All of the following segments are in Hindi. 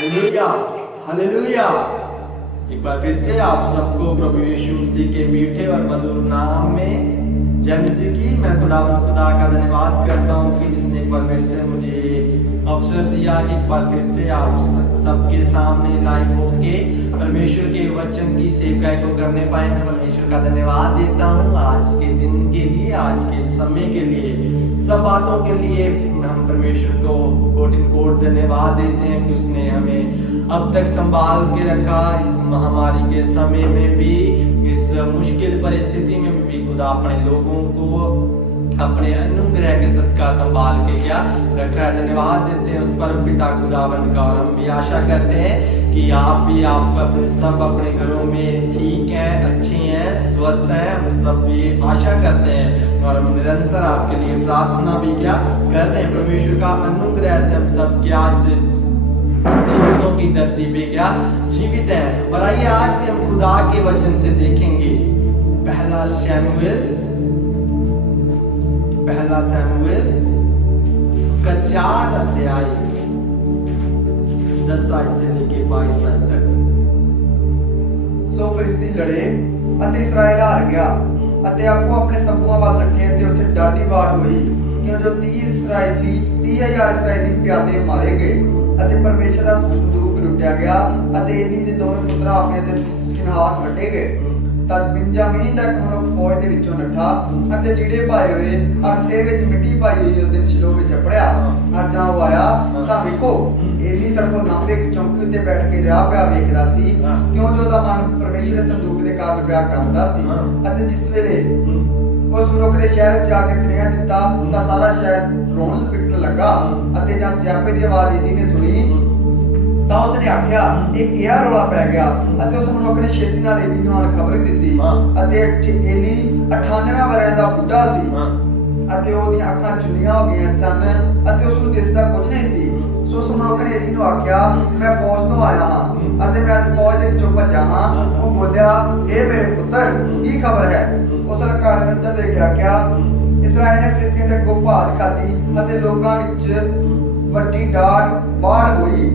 Hallelujah, hallelujah. एक बार फिर से आप सबको प्रभु यीशु मसीह के मीठे और मधुर नाम में जय मसीह की मैं खुदा का धन्यवाद करता हूँ कि जिसने एक बार फिर से मुझे अवसर दिया कि एक बार फिर से आप सबके सामने लाइव होके परमेश्वर के वचन की सेवकाई को करने पाए। मैं परमेश्वर का धन्यवाद देता हूँ आज के दिन के लिए, आज के समय के लिए, सब बातों के लिए हम परमेश्वर को कोट धन्यवाद देते हैं कि उसने हमें अब तक संभाल के रखा। इस महामारी के समय में भी, इस मुश्किल परिस्थिति में भी खुदा अपने लोगों को अपने अनुग्रह के सदका संभाल के क्या रखा है। धन्यवाद देते हैं उस परम पिता खुदावंद का। और हम भी आशा करते हैं कि आप भी सब अपने घरों में ठीक हैं, अच्छे हैं, स्वस्थ हैं। हम सब भी आशा करते हैं और हम निरंतर आपके लिए प्रार्थना भी क्या कर रहे हैं। परमेश्वर का अनुग्रह से हम सब क्या इस जीवितों की धरती पे क्या जीवित हैं। और आइए आज भी हम खुदा के वचन से देखेंगे पहला शमूएल उसका 4 अध्याय 10 आयत से लेके 22 आयत तक। सो फिलिस्ती लड़े ਅਤੇ ਇਸਰਾਇਲ ਹਾਰ ਗਿਆ ਅਤੇ ਆਪੋ ਆਪਣੇ ਤੰਬੂਆਂ ਵੱਲ ਨੱਠੇ ਤੇ ਉੱਥੇ ਡਾਢੀ ਵਾਟ ਹੋਈ ਕਿਉਂ ਜੋ 30,000 ਇਸਰਾਇਲੀ ਪਿਆਦੇ ਮਾਰੇ ਗਏ ਅਤੇ ਪਰਮੇਸ਼ਰ ਦਾ ਸੰਦੂਕ ਲੁੱਟਿਆ ਗਿਆ ਅਤੇ ਏਲੀ ਦੇ ਦੋਵੇਂ ਪੁੱਤਰ ਆਪਣੇ ਤੇ ਫਿਨਹਾਸ ਵੱਢੇ ਗਏ। तद बिंजामीन ਦਾ ਇੱਕ ਮਨੁੱਖ ਫੌਜ ਦੇ ਵਿੱਚੋਂ ਨੱਠਾ ਅਤੇ ਲੀੜੇ ਪਾਏ ਹੋਏ ਔਰ ਸਿਰ ਵਿੱਚ ਮਿੱਟੀ ਪਾਈ ਹੋਈ ਉਸ ਦਿਨ ਸ਼ਿਲੋ ਵਿੱਚ ਚਪੜਿਆ। ਔਰ ਜਾਂ ਉਹ ਆਇਆ ਤਾਂ ਵੇਖੋ ਏਲੀ ਸੜਕੋਂ ਲਾਂਬੇ ਇੱਕ ਚੌਂਕੀ ਉੱਤੇ ਬੈਠ ਕੇ ਰਿਹਾ ਪਿਆ ਵੇਖਦਾ ਸੀ ਕਿਉਂ ਜੋ ਉਹਦਾ ਮਨ ਪਰਮੇਸ਼ਰ ਦੇ ਸੰਦੂਕ ਦੇ ਕਾਰਨ ਪਿਆ ਕੰਬਦਾ ਸੀ। ਅਤੇ ਜਿਸ ਵੇਲੇ ਉਸ ਮਨੁੱਖ ਨੇ ਸ਼ਹਿਰ ਵਿੱਚ ਜਾ ਕੇ ਸੁਨੇਹਾ ਦਿੱਤਾ ਤਾਂ ਸਾਰਾ ਸ਼ਹਿਰ ਰੋਣ ਪਿੱਟਣ ਲੱਗਾ। ਅਤੇ ਜਾਂ ਸਿਆਪੇ ਦੀ ਆਵਾਜ਼ ਏਲੀ ਨੇ ਸੁਣੀ ਤਾਂ ਉਸਨੇ ਆਖਿਆ ਇਹ ਕਿਹਾ ਰੌਲਾ ਪੈ ਗਿਆ ਅਤੇ ਉਸ ਮਨੁੱਖ ਨੇ ਛੇਤੀ ਨਾਲ ਏਲੀ ਨੂੰ ਆਣ ਖਬਰ ਦਿੱਤੀ। ਅਤੇ ਏਲੀ 98 ਵਰ੍ਹਿਆਂ ਦਾ ਬੁੱਢਾ ਸੀ ਅਤੇ ਉਹਦੀਆਂ ਅੱਖਾਂ ਚੁੰਨੀਆਂ ਹੋ ਗਈਆਂ ਸਨ ਅਤੇ ਉਸ ਨੂੰ ਦਿਸਦਾ ਕੁਝ ਨਹੀਂ ਸੀ। ਸੋ ਉਸ ਮਨੁੱਖ ਨੇ ਏਲੀ ਨੂੰ ਆਖਿਆ ਮੈਂ ਫੌਜ ਤੋਂ ਆਇਆ ਹਾਂ ਅਤੇ ਮੈਂ ਅੱਜ ਫੌਜ ਦੇ ਵਿੱਚੋਂ ਭੱਜਾ ਹਾਂ। ਉਹ ਬੋਲਿਆ ਇਹ ਮੇਰੇ ਪੁੱਤਰ ਕੀ ਖਬਰ ਹੈ। ਉਸ ਨੇ ਘਰ ਵਿੱਚ ਉੱਤਰ ਦੇ ਕੇ ਆਖਿਆ ਇਸਰਾਇਲ ਨੇ ਫਿਲਿਸਤੀਨ ਦੇ ਅੱਗੋਂ ਭਾਜ ਖਾਧੀ ਅਤੇ ਲੋਕਾਂ ਵਿੱਚ ਵੱਡੀ ਵਾੜ ਹੋਈ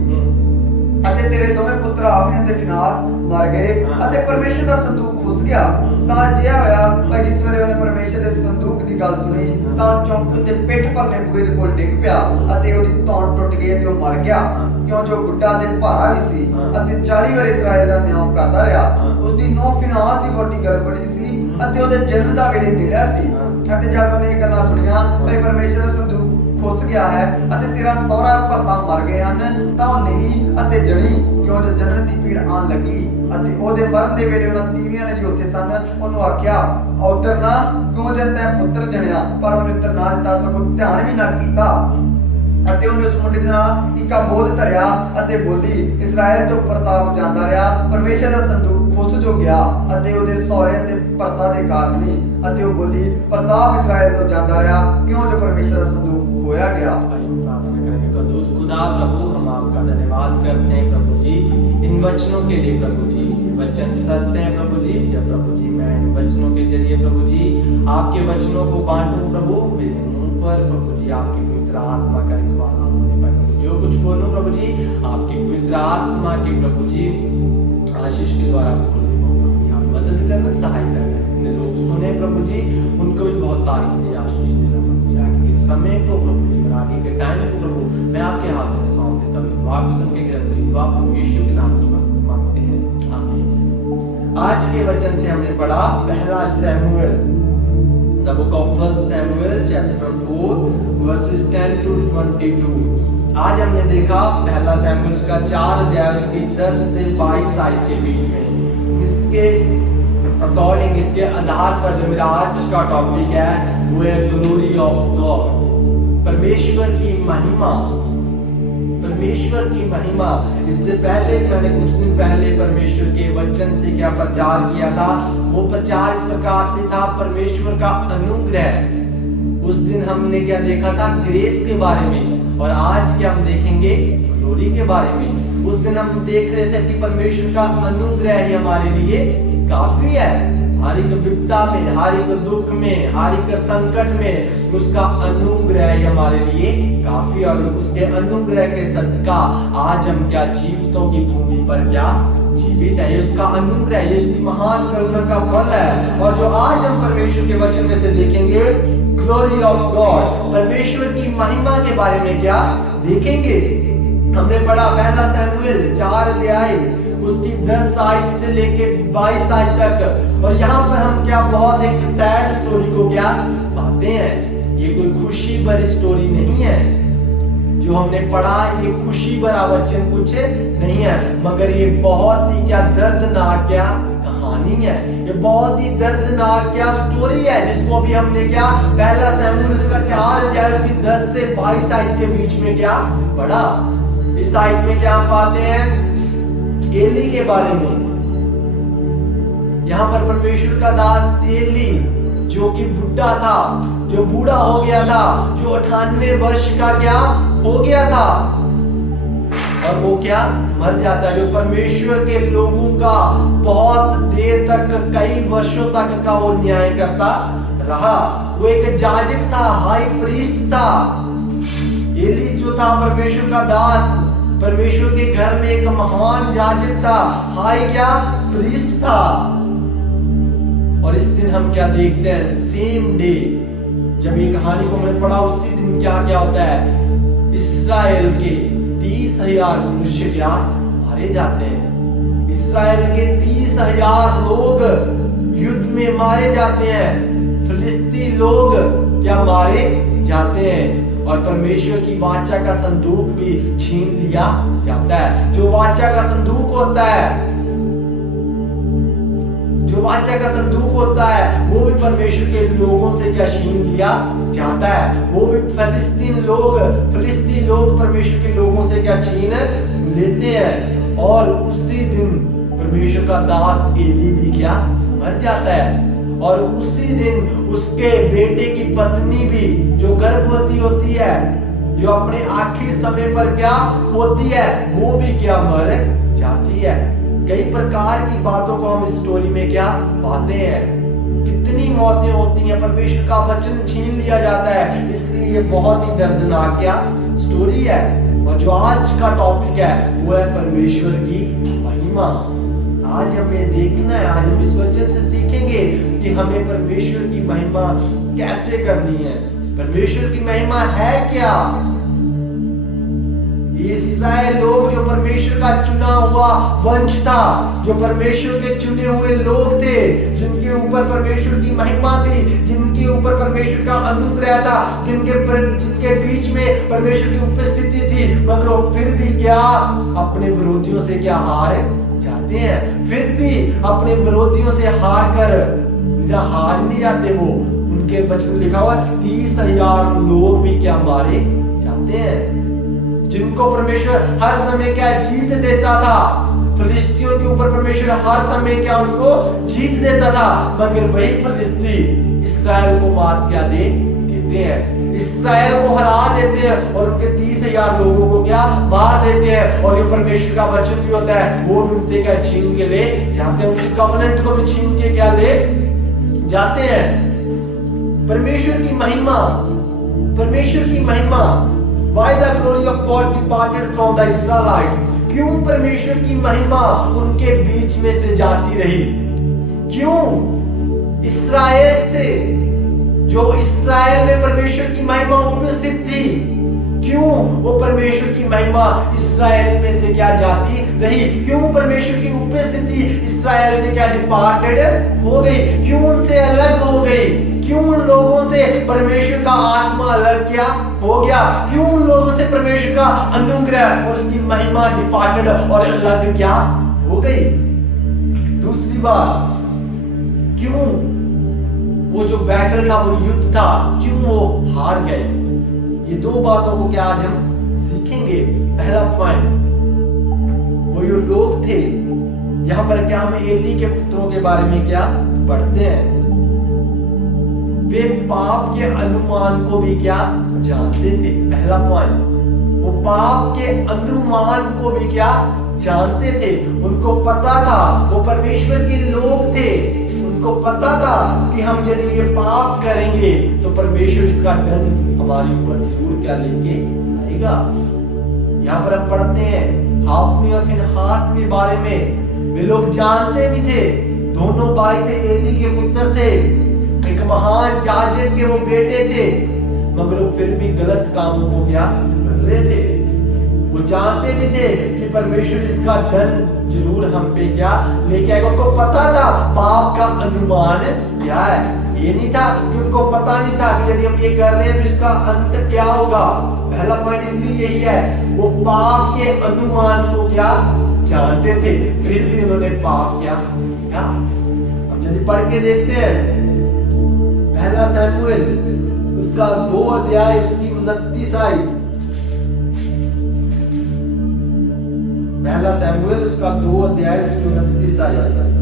ਅਤੇ ਤੇਰੇ ਦੋਵੇਂ ਪੁੱਤਰ ਆਫਨੀ ਤੇ ਫਿਨਾਸ ਮਰ ਗਏ ਅਤੇ ਪਰਮੇਸ਼ਰ ਦਾ ਸੰਦੂਕ ਖੁੱਸ ਗਿਆ। ਤਾਂ ਅਜਿਹਾ ਹੋਇਆ ਭਾਈ ਜਿਸ ਵੇਲੇ ਉਹਨੇ ਪਰਮੇਸ਼ਰ ਦੇ ਸੰਦੂਕ ਦੀ ਗੱਲ ਸੁਣੀ ਤਾਂ ਚੌਂਕ ਤੇ ਪਿੱਠ ਭਰਨੇ ਬੂਹੇ ਦੇ ਕੋਲ ਡਿੱਗ ਪਿਆ ਅਤੇ ਉਹਦੀ ਧੌਣ ਟੁੱਟ ਗਈ ਤੇ ਉਹ ਮਰ ਗਿਆ ਕਿਉਂ ਜੋ ਬੁੱਢਾ ਤੇ ਭਾਰਾ ਵੀ ਸੀ ਅਤੇ 40 ਵਾਰ ਇਸਰਾਇਲ ਦਾ ਨਿਆਂ ਕਰਦਾ ਰਿਹਾ। ਉਸਦੀ ਨੌ ਫਿਨਾਸ ਦੀ ਵਹੁਟੀ ਗਰਭਵਤੀ ਸੀ ਅਤੇ ਉਹਦੇ ਜਨਮ ਦਾ ਵੇਲੇ ਨੇੜੇ ਸੀ। ਅਤੇ ਜਦ ਉਹਨੇ ਇਹ ਗੱਲਾਂ ਸੁਣੀਆਂ ਭਾਈ ਪਰਮੇਸ਼ਰ ਦਾ ਸੰਦੂਕ ਖੁੱਸ ਗਿਆ ਹੈ ਅਤੇ ਤੇਰਾ ਸਹੁਰਾ ਭਰਤਾ ਮਰ ਗਏ ਹਨ ਤਾਂ ਉਹ ਨਿਵੀ ਅਤੇ ਜਣੀ ਕਿਉਂ ਜੋ ਜਨਨ ਦੀ ਪੀੜ ਆਣ ਲੱਗੀ। ਅਤੇ ਉਹਦੇ ਮਰਨ ਦੇ ਵੇਲੇ ਉਹਨਾਂ ਤੀਵੀਆਂ ਨੇ ਜੀ ਉੱਥੇ ਸਨ ਉਹਨੂੰ ਆਖਿਆ ਉਧਰ ਨਾ ਕਿਉਂ ਜੇ ਤੈਂ ਪੁੱਤਰ ਜਣਿਆ ਪਰ ਉਹਨੇ ਉੱਤਰ ਨਾ ਦਿੱਤਾ ਸਗੋਂ ਧਿਆਨ ਵੀ ਨਾ ਕੀਤਾ। ਅਤੇ ਉਹਨੇ ਉਸ ਮੁੰਡੇ ਦੇ ਨਾਲ ਇੱਕਾ ਬੋਧ ਧਰਿਆ ਅਤੇ ਬੋਲੀ ਇਸਰਾਇਲ ਤੋਂ ਪ੍ਰਤਾਪ ਜਾਂਦਾ ਰਿਹਾ ਪਰਮੇਸ਼ਰ ਦਾ ਸੰਦੂਕ ਖੁੱਸ ਜੋ ਗਿਆ ਅਤੇ ਉਹਦੇ ਸਹੁਰੇ ਤੇ ਪਰਤਾ ਦੇ ਕਾਰਨ ਵੀ ਅਤੇ ਉਹ ਬੋਲੀ ਪ੍ਰਤਾਪ ਇਸਰਾਇਲ ਤੋਂ ਜਾਂਦਾ ਰਿਹਾ ਕਿਉਂ ਜੋ ਪਰਮੇਸ਼ਰ ਦਾ संदूक खोया गया। प्रार्थना करेंगे। कदूस खुदा प्रभु हम आपका धन्यवाद करते हैं प्रभु जी इन वचनों के लिए। प्रभु जी वचन सत्य है प्रभु जी। जब प्रभु जी मैं इन वचनों के जरिए प्रभु जी आपके वचनों को बांटूं प्रभु मेरे मुंह पर प्रभु जी आपकी पवित्र आत्मा का रिकवाला होने पर प्रभु जो कुछ बोलूं प्रभु जी आपकी पवित्र आत्मा के प्रभु जी आशीष के द्वारा बोलने को प्रभु जी आप मदद करना सहायता करें। लोग सुने प्रभु जी उनको भी बहुत तारीफ से आशीष देना प्रभु जी। आगे के समय को प्रभु जी और आगे के टाइम को प्रभु मैं आपके हाथों में सौंप देता हूँ। दुआ को सुन के दुआ प्रभु यीशु के नाम में मांगते हैं आमीन। आज के वचन से हमने पढ़ा पहला शमूएल द बुक ऑफ फर्स्ट शमूएल चैप्टर 4 वर्सेस 10 to 22। आज हमने देखा पहला शमूएल का 4 अध्याय उसकी 10 से 22 आयत के बीच में। इसके अकॉर्डिंग इसके आधार पर जो मेरा आज का टॉपिक है वो है ग्लोरी ऑफ गॉड। परमेश्वर की महिमा, परमेश्वर की महिमा। इससे पहले मैंने कुछ दिन पहले परमेश्वर के वचन से क्या प्रचार किया था। वो प्रचार इस प्रकार से था परमेश्वर का अनुग्रह। उस दिन हमने क्या देखा था ग्रेस के बारे में और आज क्या हम देखेंगे ग्लोरी के बारे में। उस दिन हम देख रहे थे कि परमेश्वर का अनुग्रह ही हमारे लिए काफी है। हर एक विपदा में, हर एक दुख में, हर एक संकट में उसका अनुग्रह ही हमारे लिए काफी। और उसके अनुग्रह के सदका आज हम क्या जीवितों की भूमि पर क्या जीवित है। ये उसका अनुग्रह, ये उसकी महान करुणा का फल है। और जो आज हम परमेश्वर के वचन में से देखेंगे, ग्लोरी ऑफ गॉड, परमेश्वर की महिमा के बारे में क्या देखेंगे। हमने पढ़ा पहला शमूएल 4 अध्याय उसकी 10 आयत से लेके 22 आयत तक। और यहाँ पर हम क्या बहुत एक सैड स्टोरी को क्या पाते हैं। ये कोई खुशी भरी स्टोरी नहीं है जो हमने पढ़ा, ये खुशी भरा वचन कुछ नहीं है, मगर ये बहुत ही क्या दर्दनाक क्या कहानी है। ये बहुत ही दर्दनाक क्या स्टोरी है जिसको अभी हमने क्या पहला शमूएल उसका 4 अध्याय उसकी 10 से 22 आयत के बीच में क्या पढ़ा। इस आयत में क्या हम पाते हैं एली के बारे में। यहाँ पर परमेश्वर का दास एली जो कि बुढ़ा था, जो बूढ़ा हो गया था, जो 98 वर्ष का क्या हो गया था, और वो क्या मर जाता है। जो परमेश्वर के लोगों का बहुत देर तक, कई वर्षों तक का वो न्याय करता रहा। वो एक याजक था, हाई प्रीस्ट था। एली जो था परमेश्वर का दास, परमेश्वर के घर में एक महान याजक था, हाई क्या प्रीस्ट था। और इस दिन हम क्या देखते हैं, सेम डे जब ये कहानी को हमने पढ़ा, उसी दिन क्या क्या होता है, इस्राएल के 30,000 मनुष्य क्या मारे जाते हैं। इस्राएल के 30,000 लोग युद्ध में मारे जाते हैं। फिलिस्ती लोग क्या मारे जाते हैं। और परमेश्वर की वाचा का संदूक भी छीन लिया जाता है। जो वाचा का संदूक होता है, जो वाचा का संदूक होता है, वो भी परमेश्वर के लोगों से क्या छीन लिया जाता है। वो भी फिलिस्तीन लोग परमेश्वर के लोगों से क्या छीन लेते हैं। और उसी दिन परमेश्वर का दास एली भी क्या मर जाता है। और उसी दिन उसके बेटे की पत्नी भी जो गर्भवती होती है, जो अपने आखिर समय पर क्या होती है, वो भी क्या मर जाती है। कई प्रकार की बातों को हम इस स्टोरी में क्या पाते हैं। कितनी मौतें होती हैं, परमेश्वर का वचन छीन लिया जाता है। इसलिए ये बहुत ही दर्दनाक क्या स्टोरी है। और जो आज का टॉपिक है वो है परमेश्वर की महिमा। आज हमें देखना है, आज हम इस वचन से सीखेंगे कि हमें परमेश्वर की महिमा कैसे करनी है। परमेश्वर की महिमा है क्या। इस्राएल लोग जो परमेश्वर का चुना हुआ वंश था, जो परमेश्वर के चुने हुए लोग थे, जिनके ऊपर परमेश्वर की महिमा थी, जिनके ऊपर परमेश्वर का अनुग्रह था, जिनके बीच में परमेश्वर की उपस्थिति थी, मगर वो फिर भी क्या अपने विरोधियों से क्या हार जाते हैं। फिर भी अपने विरोधियों से हार नहीं जाते। वो उनके वचन में लिखा हुआ 30,000 लोग भी क्या मारे जाते हैं, जिनको परमेश्वर हर समय क्या जीत देता था। फिलिस्तियों के ऊपर परमेश्वर हर समय क्या उनको जीत देता था, मगर वही फिलिस्ती इस्राएल को मात क्या देते हैं। इस्राएल को हरा देते हैं और उनके 30,000 लोगों को क्या मार देते हैं। और ये परमेश्वर का वचन भी होता है, वो भी उनसे क्या छीन के ले जाते हैं, उनकी कवनेंट को भी छीन के क्या ले जाते हैं। परमेश्वर की महिमा, परमेश्वर की महिमा। Why the glory of God departed from the Israelites? क्यों परमेश्वर की महिमा उनके बीच में से जाती रही। क्यों इस्राएल से, जो इस्राएल में परमेश्वर की महिमा उपस्थित थी, क्यों वो परमेश्वर की महिमा इस्राएल में से क्या जाती रही। क्यों परमेश्वर की उपस्थिति इस्राएल से क्या डिपार्टेड हो गई, क्यों उनसे अलग हो गई, क्यों उन लोगों से परमेश्वर का आत्मा अलग क्या हो गया, क्यों उन लोगों से परमेश्वर का अनुग्रह और उसकी महिमा डिपार्टेड और अलग क्या हो गई। दूसरी बात, क्यों वो जो बैटल था, वो युद्ध था, क्यों वो हार गए। ये दो बातों को क्या आज हम सीखेंगे। पहला पॉइंट, वो जो लोग थे, यहां पर क्या हम एली के पुत्रों के बारे में क्या पढ़ते हैं। वे पाप के अनुमान को भी क्या जानते थे। पहला पॉइंट, वो पाप के अनुमान को भी क्या जानते थे। उनको पता था, वो परमेश्वर के लोग थे, उनको इनको पता था कि हम यदि ये पाप करेंगे तो परमेश्वर इसका दंड हमारे ऊपर जरूर क्या लेके आएगा। यहाँ पर हम पढ़ते हैं हाफनी और फिनहास के बारे में। वे लोग जानते भी थे, दोनों भाई थे, एली के पुत्र थे, एक महान याजक के वो बेटे थे, मगर वो फिर भी गलत कामों को क्या कर रहे थे। वो जानते भी थे कि परमेश्वर इसका दंड जरूर हम पे क्या लेके आएगा। उनको पता था पाप का अनुमान क्या है। ये नहीं था कि उनको पता नहीं था कि यदि हम ये कर रहे हैं तो इसका अंत क्या होगा। पहला पॉइंट इसलिए यही है, वो पाप के अनुमान को क्या जानते थे, फिर भी उन्होंने पाप क्या किया। हम यदि पढ़ के देखते हैं पहला शमूएल उसका 2 अध्याय उसकी 29 आई। पहला शमूएल उसका 2 अध्याय उसकी 29 आई।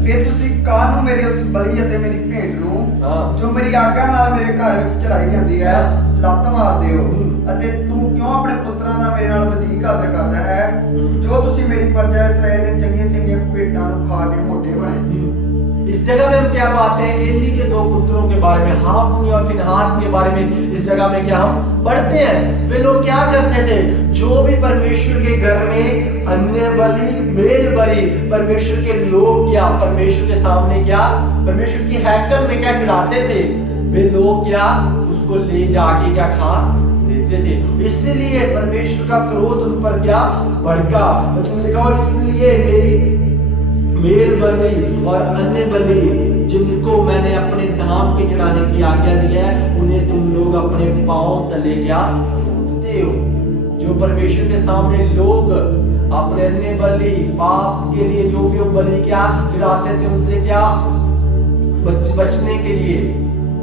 ਫਿਰ ਤੁਸੀਂ ਕਾਹਨੂੰ ਮੇਰੇ ਉਸ ਬਲੀ ਅਤੇ ਮੇਰੀ ਭੇਡ ਨੂੰ ਹਾਂ। ਜੋ ਮੇਰੀ ਆਗਿਆ ਨਾਲ ਮੇਰੇ ਘਰ ਵਿੱਚ ਚੜਾਈ ਜਾਂਦੀ ਹੈ ਲੱਤ ਮਾਰਦੇ ਹੋ ਅਤੇ ਤੂੰ ਕਿਉਂ ਆਪਣੇ ਪੁੱਤਰਾਂ ਦਾ ਮੇਰੇ ਨਾਲ ਵਧੀਕ ਆਦਰ ਕਰਦਾ ਹੈ ਜੋ ਤੁਸੀਂ ਮੇਰੀ ਪ੍ਰਜਾ ਇਸਰਾਇਲ ਦੇ ਚੰਗੀਆਂ ਚੰਗੀਆਂ ਭੇਡਾਂ ਨੂੰ ਖਾ ਕੇ ਮੋਟੇ ਬਣੇ। इस जगह में हम क्या पाते हैं, एली के 2 पुत्रों के बारे में, हाफनी और फिनहास के बारे में। इस जगह में क्या हम पढ़ते हैं, वे लोग क्या करते थे, जो भी परमेश्वर के घर में अन्य बलि मेल बलि परमेश्वर के लोग क्या परमेश्वर के सामने क्या परमेश्वर की हैकल में क्या चढ़ाते थे, वे लोग क्या उसको ले जाके क्या खा देते थे। इसलिए परमेश्वर का क्रोध उन पर क्या भड़का। लिखा हो इसलिए मेरी मेल बलि और अन्य बलि जिनको मैंने अपने धाम के चढ़ाने की आज्ञा दी है उन्हें तुम लोग अपने पांव तले क्या रखते हो। जो परमेश्वर के सामने लोग अपने अन्य बलि पाप के लिए जो भी बलि क्या चढ़ाते थे उनसे क्या बचने के लिए,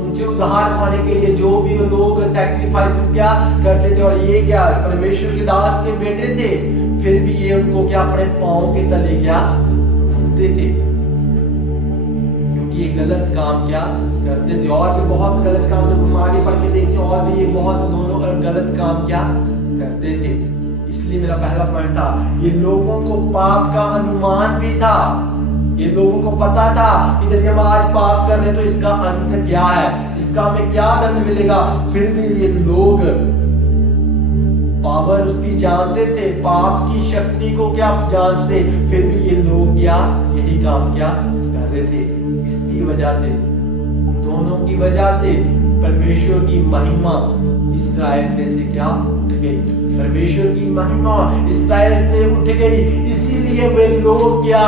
उनसे उद्धार पाने के लिए जो भी लोग सैक्रिफाइसेस क्या करते थे। और ये क्या परमेश्वर के दास के बेटे थे, फिर भी ये उनको क्या अपने पांव के तले क्या थे, क्योंकि ये गलत काम क्या करते थे। और भी बहुत गलत काम जब हम आगे पढ़ के देखते हैं और भी ये बहुत दोनों गलत काम क्या करते थे। इसलिए मेरा पहला पॉइंट था, ये लोगों को पाप का अनुमान भी था। ये लोगों को पता था कि यदि हम आज पाप कर रहे हैं तो इसका अंत क्या है, इसका हमें क्या दंड मिलेगा। फिर भी ये लोग पावर उसकी जानते थे, पाप की शक्ति को क्या जानते, फिर भी ये लोग क्या यही काम क्या कर रहे थे। इसकी वजह से, दोनों की वजह से परमेश्वर की महिमा इस्राएल में से क्या उठ गई। परमेश्वर की महिमा इस्राएल से उठ गई, इसीलिए वे लोग क्या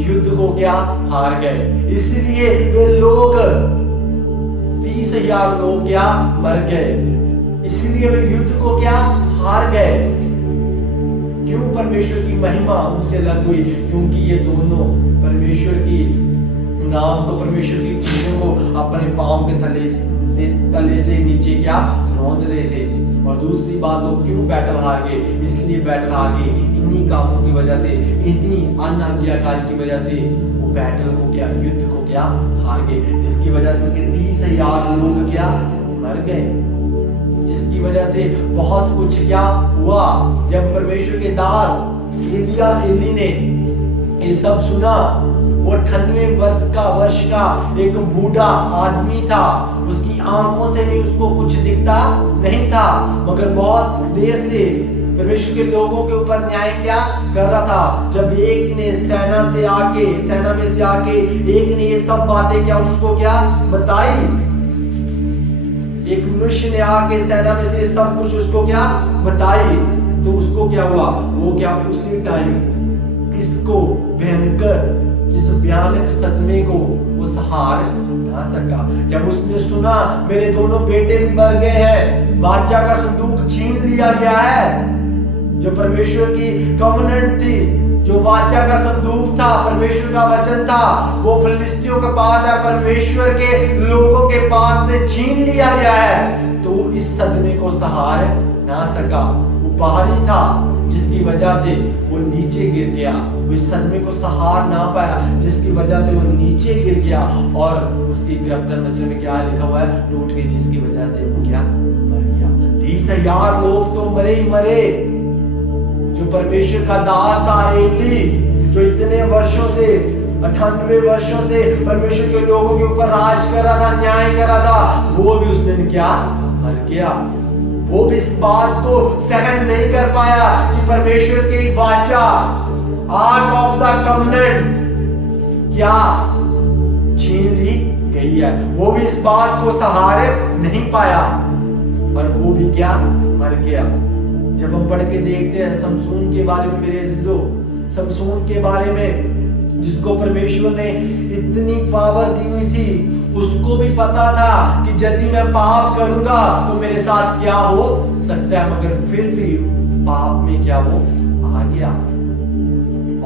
युद्ध को क्या हार गए। इसीलिए वे लोग 30,000 लोग क्या मर गए, इसलिए वे युद्ध को क्या हार गए। क्यों? परमेश्वर की महिमा उनसे लग हुई, क्योंकि ये दोनों परमेश्वर की नाम को, परमेश्वर की चीजों को अपने पांव के तले से नीचे क्या रौंद रहे थे। और दूसरी बात, वो क्यों बैटल हार गए, इसलिए बैटल हार गए इन्हीं कामों की वजह से, इन्हीं अनाज्ञाकारी की वजह से वो बैटल को क्या युद्ध को क्या हार गए, जिसकी वजह से उनके 30,000 लोग क्या मर गए, जिसकी वजह से बहुत कुछ क्या हुआ। जब परमेश्वर के दास एली ने ये सब सुना, वो 98 वर्ष का एक बूढ़ा आदमी था, उसकी आंखों से भी उसको कुछ दिखता नहीं था, मगर बहुत देर से परमेश्वर के लोगों के ऊपर न्याय क्या कर रहा था। जब एक ने सेना में से आके एक ने ये सब बातें क्या उसको क्या बताई, एक मनुष्य ने आके सेना में से सब कुछ उसको क्या बताई, तो उसको क्या हुआ, वो क्या उसी टाइम इसको इस भयानक सदमे को वो सहार ना सका। जब उसने सुना मेरे दोनों बेटे मर गए हैं, वाचा का संदूक छीन लिया गया है, जो परमेश्वर की कवनेंट थी, जो वाचा का संदूक था, परमेश्वर का वचन था, वो फिलिस्तियों के पास है, परमेश्वर के लोगों के पास से छीन लिया गया है, तो इस सदमे को सहार ना सका। वो बाहरी था, जिसकी वजह से वो नीचे गिर गया, वो इस सदमे को सहार ना पाया, जिसकी वजह से वो नीचे गिर गया और उसकी गर्दन में क्या लिखा हुआ है, टूट गई, जिसकी वजह से वो क्या मर गया। 30,000 लोग तो मरे ही मरे। जो परमेश्वर का दास था एली, जो इतने वर्षों से 98 वर्षों से परमेश्वर के लोगों के ऊपर राज कर रहा था, न्याय कर रहा था, वो भी उस दिन क्या मर गया। वो भी इस बात को सहन नहीं कर पाया कि परमेश्वर की वाचा, आर्क ऑफ द कवनेंट क्या छीन ली गई है। वो भी इस बात को सहारे नहीं पाया और वो भी क्या मर गया। जब हम पढ़ के देखते हैं समसून के बारे में, मेरे अजीजों, समसून के बारे में, जिसको परमेश्वर ने इतनी पावर दी हुई थी, उसको भी पता था कि यदि मैं पाप करूंगा तो मेरे साथ क्या हो सकता है, मगर फिर भी पाप में क्या वो आ गया।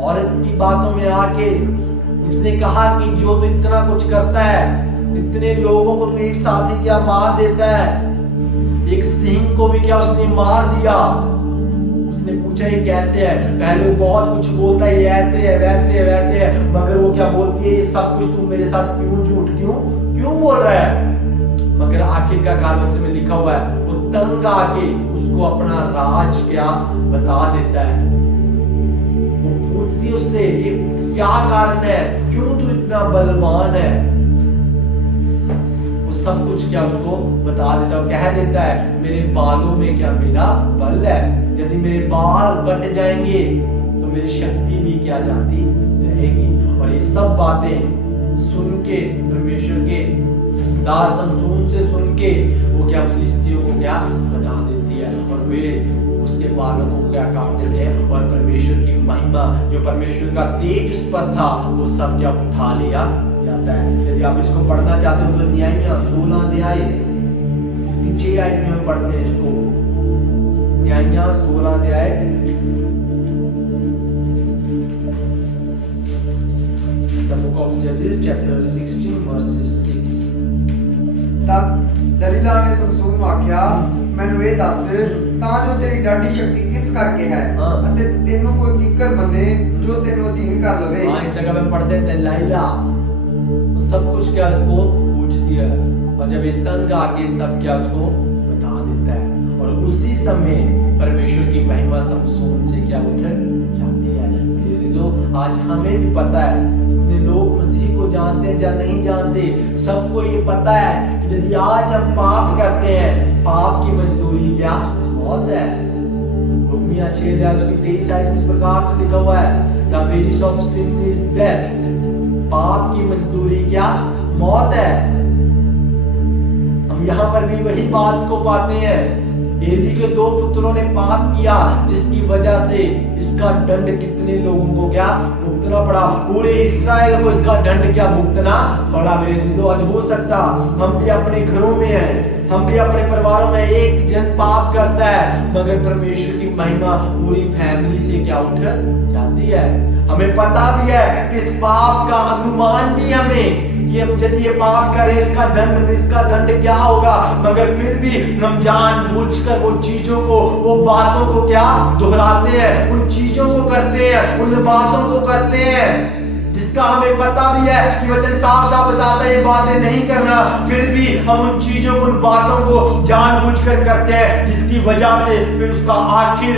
औरत की बातों में आके उसने कहा कि जो तो इतना कुछ करता है, इतने लोगों को तो एक साथ ही क्या मार देता है, एक सिंह को भी क्या उसने मार दिया। उसने पूछा ये कैसे है, पहले वो बहुत कुछ बोलता है, ये ऐसे है वैसे है वैसे है, मगर वो क्या बोलती है, ये सब कुछ तू मेरे साथ क्यों झूठ क्यों बोल रहा है। मगर आखिर का कागज में लिखा हुआ है, वो तंग आके उसको अपना राज क्या बता देता है। वो पूछती है उससे, ये क्या कारण है, क्यों तू इतना बलवान है। वो सब कुछ क्या उसको बता देता है, कह देता है मेरे बालों में क्या मेरा बल है, यदि मेरे बाल कट जाएंगे तो मेरी शक्ति भी क्या जाती रहेगी। और ये सब बातें सुन के परमेश्वर के दास समसून से सुन के वो क्या फिलिस्तियों को क्या बता देती है और वे उसके बालों को क्या काट देते हैं और परमेश्वर की महिमा, जो परमेश्वर का तेज उस पर था, वो सब क्या उठा लिया जाता है। यदि आप इसको पढ़ना चाहते हो तो न्यायियां 16 अध्याय 6 आयत में हम पढ़ते हैं इसको। न्यायियां 16 अध्याय The book of Judges chapter 16 verses 6। तब दलीला ने समसून ਨੂੰ ਆਖਿਆ, ਮੈਨੂੰ ਇਹ ਦੱਸ ਤਾਂ ਜੋ ਤੇਰੀ ਡਾਢੀ ਸ਼ਕਤੀ ਕਿਸ ਕਰਕੇ ਹੈ ਅਤੇ ਤੈਨੂੰ ਕੋਈ ਕਿੱਕਰ ਮੰਨੇ ਜੋ ਤੈਨੂੰ ਅਧੀਨ ਕਰ ਲਵੇ। हाँ, इस जगह में पढ़ते हैं दलीला सब कुछ क्या उसको पूछती है और जब ये तंग आके सब क्या उसको बता देता है और उसी समय परमेश्वर की महिमा समसून से क्या उठ जाती है। मेरे चीजों, आज हमें भी पता है, जितने लोग मसीह को जानते हैं या नहीं जानते, सबको ये पता है कि यदि आज हम पाप करते हैं, पाप की मजदूरी क्या मौत है। रोमियो 6 उसकी 23 आयत इस प्रकार से लिखा हुआ है, The wages of sin is death। पाप की मजदूरी क्या मौत है। हम यहाँ पर भी वही बात को पाते हैं। एली के 2 पुत्रों ने पाप किया, जिसकी वजह से इसका दंड कितने लोगों को क्या भुगतना पड़ा, पूरे इस्राएल को इसका दंड क्या भुगतना पड़ा। मेरे चीजों, आज हो सकता हम भी अपने घरों में हैं, हम भी अपने परिवारों में एक जन पाप करता है, मगर परमेश्वर की महिमा पूरी फैमिली से क्या उठ जाती है। हमें पता भी है कि इस पाप का अनुमान भी हमें कि हम यदि ये पाप करें इसका दंड क्या होगा, मगर फिर भी हम जानबूझकर वो चीजों को, वो बातों को क्या दोहराते हैं, उन चीजों को करते हैं, उन बातों को करते हैं जिसका हमें पता भी है कि वचन साफ साफ बताता है ये बातें नहीं करना, फिर भी हम उन चीजों को, उन बातों को जानबूझकर करते हैं, जिसकी वजह से फिर उसका आखिर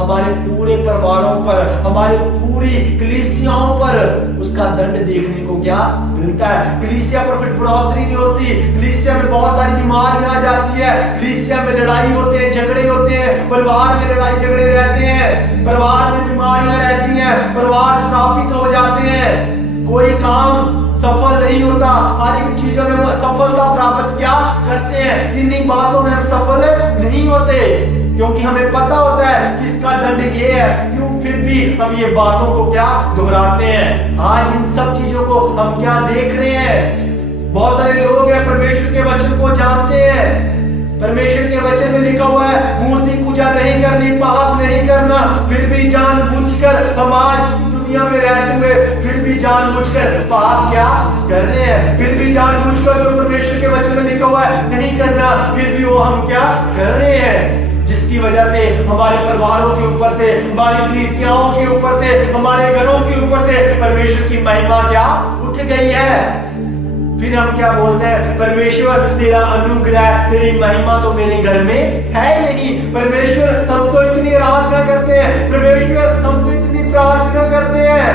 हमारे पूरे परिवारों पर, हमारे पूरी कलीसियाओं पर उसका दंड देखने को क्या मिलता है। कलीसिया पर फिर बढ़ोतरी नहीं होती, कलीसिया में बहुत सारी बीमारियां आ जाती है, कलीसिया में लड़ाई होते हैं, झगड़े होते हैं, परिवार में लड़ाई झगड़े रहते हैं, परिवार में बीमारियां रहती हैं, परिवार श्रापित हो जाते हैं, कोई काम सफल नहीं होता, हर एक चीजों में वो सफलता प्राप्त क्या करते हैं, इन्हीं बातों में हम सफल नहीं होते, क्योंकि हमें पता होता है कि इसका दंड ये है, क्यों फिर भी हम ये बातों को क्या दोहराते हैं। आज इन सब चीजों को हम क्या देख रहे हैं, बहुत सारे लोग हैं परमेश्वर के वचन को जानते हैं, परमेश्वर के वचन में लिखा हुआ है मूर्ति पूजा नहीं करनी, पाप नहीं करना, फिर भी जानबूझकर हम आज दुनिया में रहते हुए फिर भी जानबूझकर पाप क्या कर रहे हैं, फिर भी जानबूझकर जो परमेश्वर के वचन में लिखा हुआ है नहीं करना, फिर भी वो हम क्या कर रहे हैं, जिसकी वजह से हमारे परिवारों के ऊपर से, हमारी कलीसियाओं के ऊपर से, हमारे घरों के ऊपर से परमेश्वर की महिमा क्या उठ गई है। फिर हम क्या बोलते हैं, परमेश्वर तेरा अनुग्रह, तेरी महिमा तो मेरे घर में है नहीं। परमेश्वर हम तो इतनी आराधना करते हैं, परमेश्वर हम तो इतनी प्रार्थना करते हैं,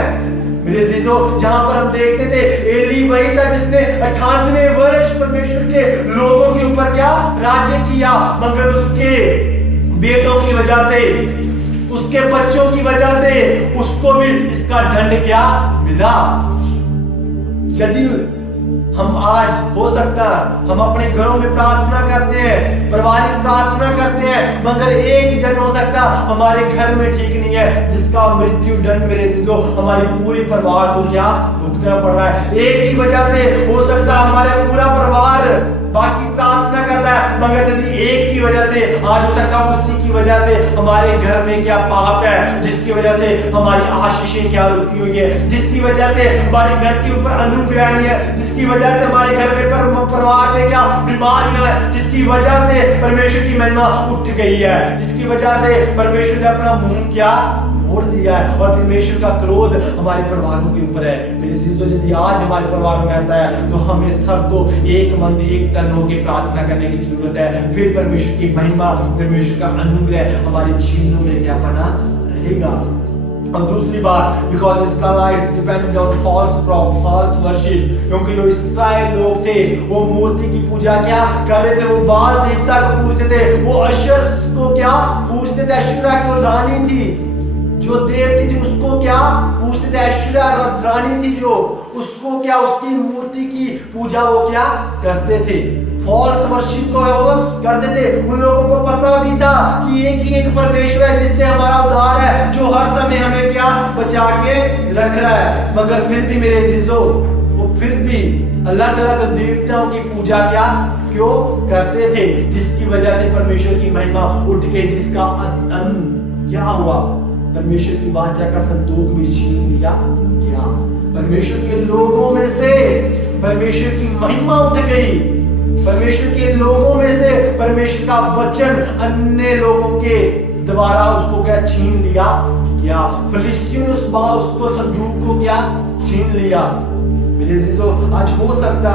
मेरे जीजो, जहां पर हम देखते थे एली वही था जिसने 98 वर्ष परमेश्वर के लोगों के ऊपर क्या राज्य किया, मगर उसके बेटों की वजह से, उसके बच्चों की वजह से उसको भी इसका दंड क्या मिला। यदि हम आज हो सकता है हम अपने घरों में प्रार्थना करते हैं, पारिवारिक प्रार्थना करते हैं, मगर एक जन हो सकता हमारे घर में ठीक नहीं है जिसका मृत्यु दंड मेरे जीजो हमारी पूरी परिवार को क्या भुगतना पड़ रहा है। एक की वजह से हो सकता हमारे पूरा परिवार बाकी प्रार्थना करता है, मगर यदि एक की वजह से आज हो सकता है उसी की वजह से हमारे घर में क्या पाप है, जिसकी वजह से हमारी आशीषें क्या रुकी हुई है, जिसकी वजह से हमारे घर के ऊपर अनुग्रह नहीं है, जिसकी वजह से हमारे घर में परिवार में क्या बीमारियां है, जिसकी वजह से परमेश्वर की महिमा उठ गई है, जिसकी वजह से परमेश्वर ने अपना मुंह क्या मोड़ दिया है और परमेश्वर का क्रोध हमारे परिवारों के ऊपर है। मेरे जीजो, यदि आज हमारे परिवार में ऐसा है तो हमें सबको एक मन एक तन होकर प्रार्थना करने की जरूरत है। फिर परमेश्वर की महिमा, परमेश्वर का अनुग्रह हमारे जीवनों में क्या बना रहेगा। और दूसरी बात, because Israelites depended on false worship, क्योंकि जो इस्राएल लोग थे वो मूर्ति की पूजा क्या कर रहे थे, वो बाल देवता को पूजते थे, वो अशर को क्या पूजते थे, अशुरा की रानी थी जो देवती थी उसको क्या पूजते थे, अशुरा रानी थी जो उसको क्या उसकी मूर्ति की पूजा वो क्या करते थे, फॉल्स वर्शिप को वो करते थे। उन लोगों को पता भी था कि एक ही एक परमेश्वर है जिससे हमारा उद्धार है, जो हर समय हमें क्या बचा के रख रहा है, मगर फिर भी मेरे अजीजों वो फिर भी अलग अलग देवताओं की पूजा क्या क्यों करते थे, जिसकी वजह से परमेश्वर की महिमा उठ गई, जिसका क्या हुआ, परमेश्वर की वाचा का संदूक भी छीन लिया गया। परमेश्वर के लोगों में से परमेश्वर की महिमा उठ गई, परमेश्वर के लोगों में से परमेश्वर का वचन अन्य लोगों के द्वारा उसको क्या छीन लिया गया। फिलिस्तीन उसको संदूक को क्या छीन लिया। मेरे जीजो, आज हो सकता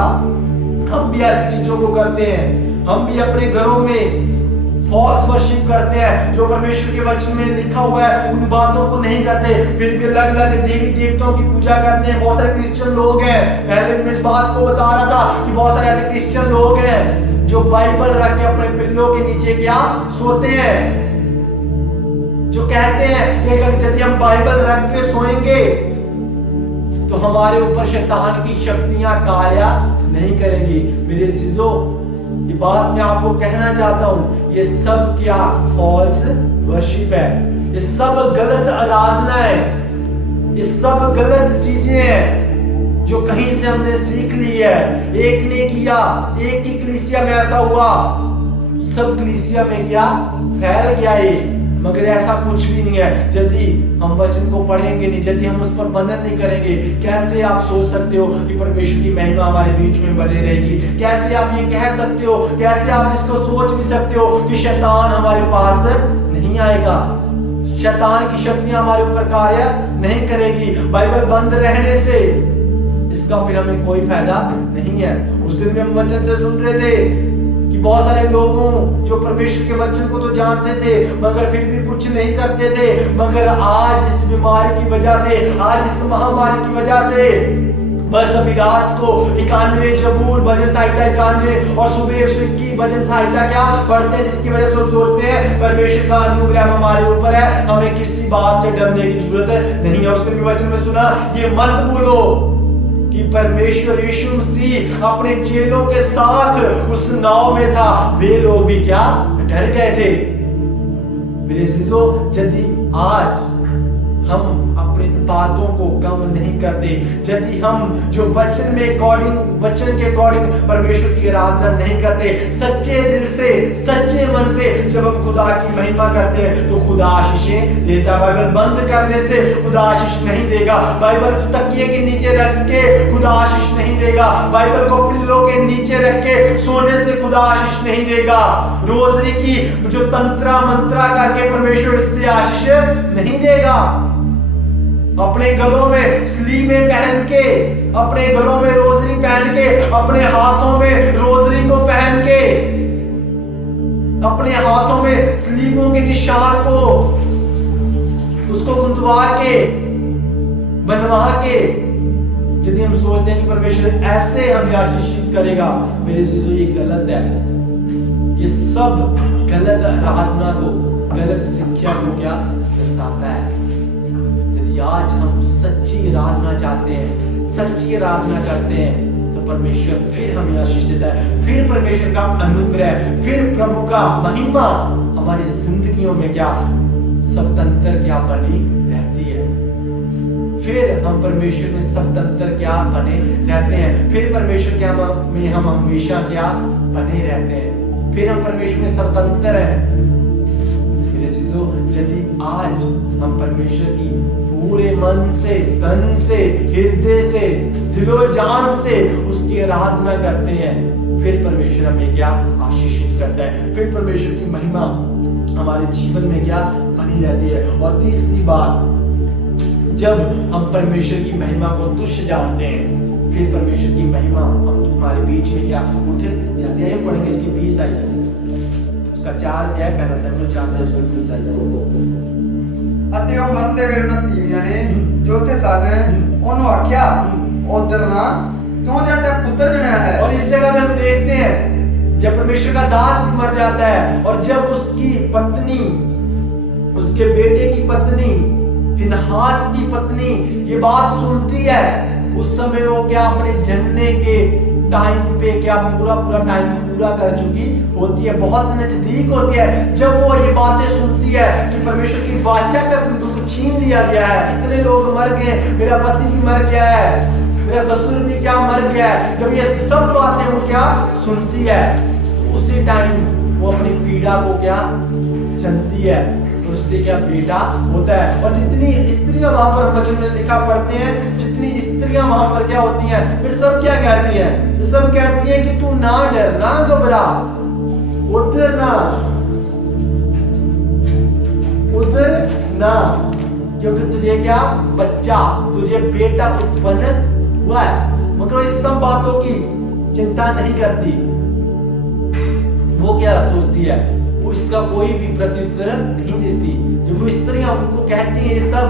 हम भी ऐसी चीजों को करते हैं, हम भी अपने घरों में फॉल्स वर्शिप करते हैं, जो परमेश्वर के वचन में लिखा हुआ है उन बातों को नहीं करते, फिर भी अलग अलग देवी देवताओं की पूजा करते हैं। बहुत सारे क्रिश्चियन लोग हैं, पहले मैं इस बात को बता रहा था कि बहुत सारे ऐसे क्रिश्चियन लोग हैं जो बाइबल रख के अपने पिल्लों के नीचे क्या सोते हैं, जो कहते हैं कि यदि हम बाइबल रख के सोएंगे तो हमारे ऊपर शैतान की शक्तियां कार्य नहीं करेंगी। मेरे जीजो, ये बात मैं आपको कहना चाहता हूं, ये सब क्या फॉल्स वर्शिप है, ये सब गलत आराधना है, ये सब गलत चीजें हैं जो कहीं से हमने सीख ली है। एक ने किया, एक की कलीसिया में ऐसा हुआ, सब कलीसिया में क्या फैल गया ये, मगर ऐसा कुछ भी नहीं है। यदि हम वचन को पढ़ेंगे नहीं, यदि हम उस पर बंधन नहीं करेंगे, कैसे आप सोच सकते हो कि परमेश्वर की महिमा हमारे बीच में बने रहेगी? कैसे आप ये कह सकते हो, कैसे आप इसको सोच भी सकते हो कि शैतान हमारे पास नहीं आएगा, शैतान की शक्तियां हमारे ऊपर कार्य नहीं करेगी। बाइबल बंद रहने से इसका फिर हमें कोई फायदा नहीं है। उस दिन में हम वचन से सुन रहे थे कि बहुत सारे लोगों जो परमेश्वर के वचन को तो जानते थे मगर फिर भी कुछ नहीं करते थे, मगर आज इस बीमारी की वजह से, आज इस महामारी की वजह से बस अभी रात को 91 जबूर भजन संहिता 91 और सुबह 121 भजन संहिता क्या पढ़ते हैं, जिसकी वजह से सोचते हैं परमेश्वर का अनुग्रह हमारे ऊपर है, हमें किसी बात से डरने की जरूरत नहीं है। उसने भी वचन में सुना, ये मत बोलो कि परमेश्वर यीशु मसीह अपने चेलों के साथ उस नाव में था, वे लोग भी क्या डर गए थे। मेरे जीजो, यदि आज हम अपनी बातों को कम नहीं करते, यदि हम जो वचन में वचन के अकॉर्डिंग परमेश्वर की आराधना नहीं करते, सच्चे दिल से, सच्चे मन से जब हम खुदा की महिमा करते हैं तो खुदा आशीषें देता है। बाइबल बंद करने से खुदा आशीष नहीं देगा, बाइबल तकिए के नीचे रख के खुदा आशीष नहीं देगा, बाइबल को पिल्लों के नीचे रख के सोने से खुदा आशीष नहीं देगा, रोजरी की जो तंत्रा मंत्रा करके परमेश्वर इससे आशीष नहीं देगा। अपने गलों में स्लीमें पहन के, अपने गलों में रोजरी पहन के, अपने हाथों में रोजरी को पहन के, अपने हाथों में स्लीमों के निशान को उसको गुंदवा के बनवा के यदि हम सोचते हैं कि परमेश्वर ऐसे हमें आशीषित करेगा, मेरे चीजों ये गलत है। ये सब गलत आराधना को, गलत शिक्षा को क्या दर्शाता है। यदि आज हम सच्ची आराधना चाहते हैं, सच्ची आराधना करते हैं, तो परमेश्वर फिर हमें आशीष देता है, फिर परमेश्वर का अनुग्रह, फिर प्रभु का महिमा हमारी जिंदगियों में क्या स्वतंत्र क्या बनी रहती है। फिर हम परमेश्वर में स्वतंत्र क्या बने रहते हैं, फिर परमेश्वर क्या में हम हमेशा क्या बने रहते हैं, फिर हम परमेश्वर में स्वतंत्र हैं। मेरे चीजों, यदि आज हम परमेश्वर की पूरे मन से, तन से, हृदय से, दिलो जान से उसकी आराधना करते हैं, फिर परमेश्वर हमें क्या आशीषित करता है, फिर परमेश्वर की महिमा हमारे जीवन में क्या बनी रहती है। और तीसरी बात, जब हम परमेश्वर की महिमा को तुच्छ जानते हैं, फिर परमेश्वर की महिमा हम हमारे बीच में क्या उठ जाती है। पढ़ेंगे इसकी 20 आयत, उसका 4 क्या है, पहला शमूएल 4:20 आयत। ਅਤੇ ਉਹ ਮਰਨ ਦੇ ਵੇਲੇ ਉਹਨਾਂ ਤੀਵੀਆਂ ਨੇ ਜੋ ਉੱਥੇ ਸਨ ਉਹਨੂੰ ਆਖਿਆ ਉਧਰ ਨਾ क्यों जाता पुत्र जनाया है। और इस जगह में हम देखते हैं जब परमेश्वर का दास भी मर जाता है और जब उसकी पत्नी, उसके बेटे की पत्नी, फिनहास की पत्नी ये बात सुनती है, उस समय वो क्या अपने जन्ने के टाइम पे क्या पूरा टाइम पूरा कर चुकी होती है, बहुत नजदीक होती है। जब वो ये बातें सुनती है कि परमेश्वर की वाचा का संदूक छीन लिया गया है, इतने लोग मर गए, मेरा पति भी मर गया है, मेरा ससुर भी क्या मर गया है, जब ये सब बातें वो क्या सुनती है, उसी टाइम वो अपनी पीड़ा को क्या चलती है, उससे क्या बेटा होता है। और जितनी स्त्रियां वहां पर वचन में लिखा पढ़ते हैं, जितनी स्त्रियां वहां पर क्या होती हैं, वे सब क्या कहती हैं, वे सब कहती हैं कि तू ना डर, ना घबरा, उधर ना, क्योंकि तुझे क्या बच्चा, तुझे बेटा उत्पन्न हुआ है। मगर इस सब बातों की चिंता नहीं करती, वो क्या सोचती है, वो इसका कोई भी प्रत्युत्तर नहीं देती। जब वो स्त्रियां उनको कहती हैं ये सब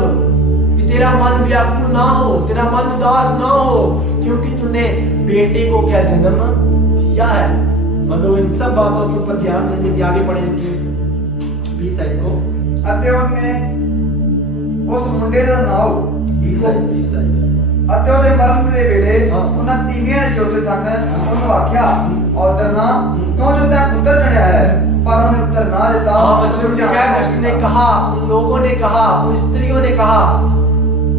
कि तेरा मन व्याकुल ना हो, तेरा मन उदास ना हो, क्योंकि तूने बेटे को क्या जन्म दिया है, मगर वो इन सब बातों के ऊपर ध्यान नहीं देती। आगे पढ़े इसकी 20 आयत को। ਅਤੇ ਉਹਨੇ ਉਸ ਮੁੰਡੇ ਦਾ ਨਾਮ 20 ਆयत ਅਤੇ ਉਹਦੇ ਮਰਨ ਦੇ ਵੇਲੇ ਹਾਂ। ਉਹਨਾਂ ਤੀਵੀਆਂ ਨੇ ਜੋ ਉੱਥੇ ਸਨ ਉਹਨੂੰ ਆਖਿਆ ਉਧਰ ਨਾ क्यों जो तैं पुत्र जनाया है, पर उन्हें उत्तर ना देता। उसने कहा, उन लोगों ने कहा, उन स्त्रियों ने कहा,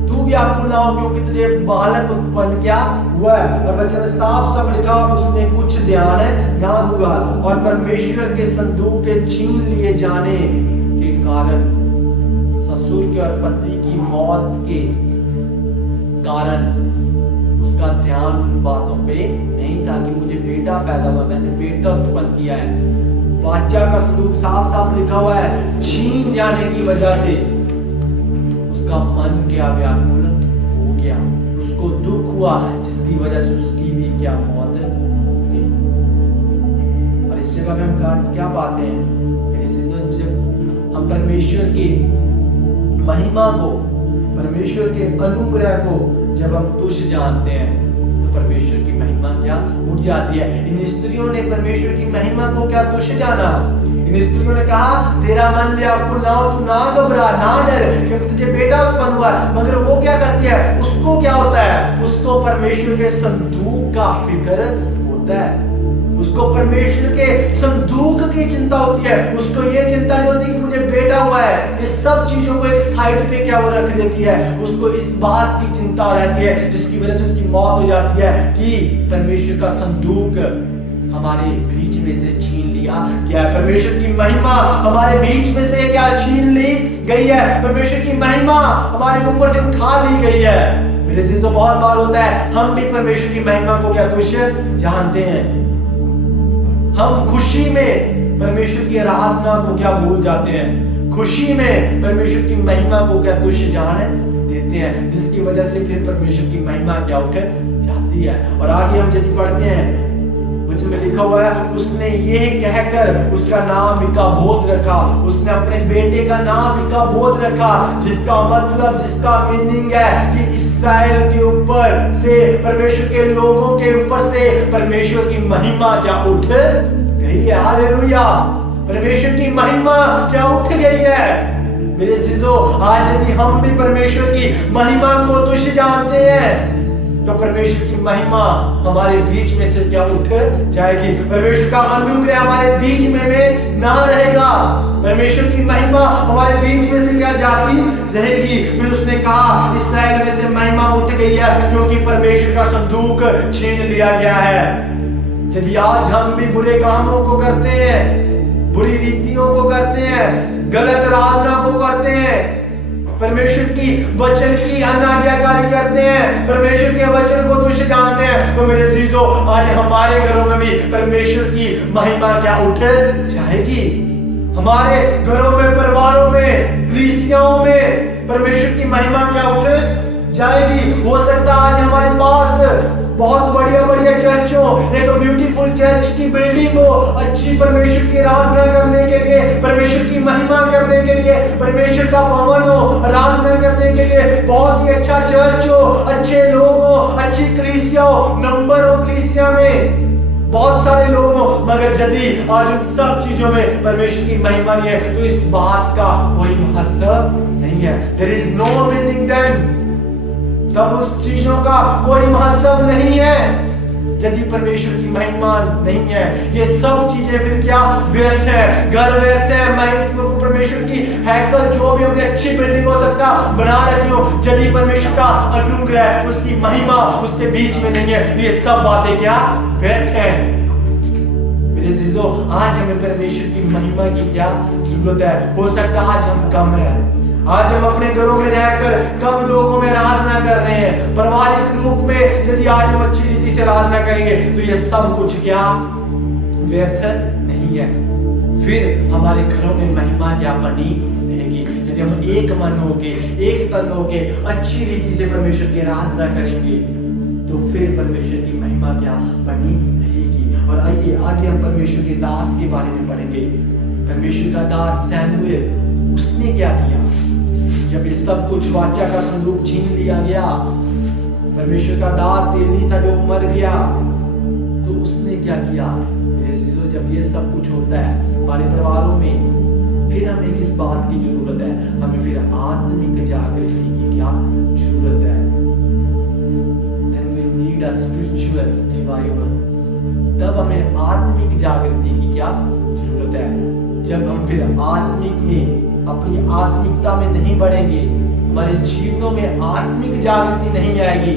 तू व्याकुल ना हो क्योंकि तुझे बालक उत्पन्न क्या हुआ है। और वचन में साफ लिखा, उसने कुछ ध्यान ना दूंगा। और परमेश्वर के संदूक के छीन लिए जाने के कारण, ससुर के और पति की मौत के कारण उसका ध्यान उन बातों पे नहीं था कि मुझे बेटा पैदा हुआ, मैंने बेटा उत्पन्न किया है। वाचा का संदूक साफ लिखा हुआ है, छीन जाने की वजह से उसका मन क्या व्याकुल हो गया, उसको दुख हुआ, जिसकी वजह से उसकी भी क्या मौत हुई। और इस जगह में हम क्या पाते हैं, जब हम परमेश्वर की महिमा को, परमेश्वर के अनुग्रह को जब हम तुच्छ जानते हैं, तो परमेश्वर की महिमा क्या उठ जाती है। इन स्त्रियों ने परमेश्वर की महिमा को क्या तुच्छ जाना। इन स्त्रियों ने कहा तेरा मन व्याकुल ना हो, तू ना घबरा, ना डर, क्योंकि तुझे बेटा उत्पन्न हुआ। मगर वो क्या करती है, उसको क्या होता है, उसको परमेश्वर के संदूक का फिक्र होता है, उसको परमेश्वर के संदूक की चिंता होती है। उसको ये चिंता नहीं होती कि मुझे बेटा हुआ है। ये सब चीजों को एक साइड पे क्या वो रख देती है, उसको इस बात की चिंता रहती है, जिसकी वजह से उसकी मौत हो जाती है कि परमेश्वर का संदूक हमारे बीच में से छीन लिया गया है। परमेश्वर की महिमा हमारे बीच में से क्या छीन ली गई है, परमेश्वर की महिमा हमारे ऊपर से उठा ली गई है। मेरे से तो बहुत बार होता है, हम भी परमेश्वर की महिमा को क्या तुच्छ जानते हैं, हम खुशी में परमेश्वर की आराधना को क्या भूल जाते हैं, खुशी में परमेश्वर की महिमा को क्या तुच्छ जान देते हैं, जिसकी वजह से फिर परमेश्वर की महिमा क्या उठ जाती है। और आगे हम यदि पढ़ते हैं वचन में लिखा हुआ है, उसने ये कहकर उसका नाम इकाबोध रखा। उसने अपने बेटे का नाम इकाबोध रखा, जिसका मतलब, जिसका मीनिंग है कि इस्राएल के ऊपर से, परमेश्वर के लोगों के ऊपर से परमेश्वर की महिमा क्या उठ गई है। हालेलुया, परमेश्वर की महिमा क्या उठ गई है। मेरे अजीजों, आज यदि हम भी परमेश्वर की महिमा को तुच्छ जानते हैं तो परमेश्वर की महिमा हमारे बीच में से क्या उठ जाएगी। परमेश्वर का अनुग्रह हमारे बीच में ना रहेगा। परमेश्वर की महिमा हमारे बीच में से क्या जाती रहेगी। फिर उसने कहा, इस्राएल में से महिमा उठ गई है क्योंकि परमेश्वर का संदूक छीन लिया गया है। यदि आज हम भी बुरे कामों को करते हैं, बुरी रीतियों को करते हैं, गलत आराधना को करते हैं, परमेश्वर की वचन की अनाज्ञाकारी करते हैं, परमेश्वर के वचन को तुच्छ जानते हैं, तो मेरे अजीजों, आज हमारे घरों में भी परमेश्वर की महिमा क्या उठ जाएगी। हमारे घरों में, परिवारों में, कलीसियाओं में परमेश्वर की महिमा क्या उठ जाएगी। हो सकता है आज हमारे पास बहुत बढ़िया बढ़िया चर्च हो, एक ब्यूटीफुल चर्च की बिल्डिंग हो, अच्छी परमेश्वर की आराधना करने के लिए, परमेश्वर की महिमा करने के लिए, परमेश्वर का भवन हो, आराधना करने के लिए बहुत ही अच्छा चर्च हो, अच्छे लोग हो, अच्छी कलीसिया हो, नंबर हो कलीसिया में, बहुत सारे लोग हो, मगर यदि आज उन सब चीजों में परमेश्वर की महिमा नहीं है तो इस बात का कोई महत्व नहीं है। There is no meaning then, तब उस चीजों का कोई महत्व नहीं है यदि परमेश्वर की महिमा नहीं है। ये सब चीजें फिर क्या व्यर्थ है। घर व्यर्थ है, परमेश्वर की हैकल जो भी हमने अच्छी बिल्डिंग हो सकता बना रखी हो, यदि परमेश्वर का अनुग्रह, उसकी महिमा उसके बीच में नहीं है, ये सब बातें क्या व्यर्थ है। मेरे अजीजों, आज हमें परमेश्वर की महिमा की क्या जरूरत है। हो सकता है आज हम कम है, आज हम अपने घरों में रहकर कम लोगों में आराधना कर रहे हैं। पारिवारिक रूप में यदि आज हम अच्छी रीति से आराधना करेंगे तो ये सब कुछ क्या व्यर्थ नहीं है। फिर हमारे घरों में महिमा क्या बनी रहेगी यदि हम एक मन होके, एक तन होके अच्छी रीति से परमेश्वर की आराधना करेंगे तो फिर परमेश्वर की महिमा क्या बनी रहेगी। और आइए आगे हम परमेश्वर के दास के बारे में पढ़ेंगे। परमेश्वर का दास सैमुएल, उसने क्या किया जब ये सब कुछ वाचा का संदूक छीन लिया गया। परमेश्वर का दास एली था जो मर गया, तो उसने क्या किया। मेरे अजीजों, जब ये सब कुछ होता है हमारे परिवारों में, फिर हमें किस बात की जरूरत है, हमें फिर आत्मिक जागृति की क्या जरूरत है। Then we need a spiritual revival। तब हमें आत्मिक जागृति की क्या जरूरत है। जब हम फिर आत्मिक में, अपनी आत्मिकता में नहीं बढ़ेंगे, हमारे जीवनों में आत्मिक जागृति नहीं आएगी,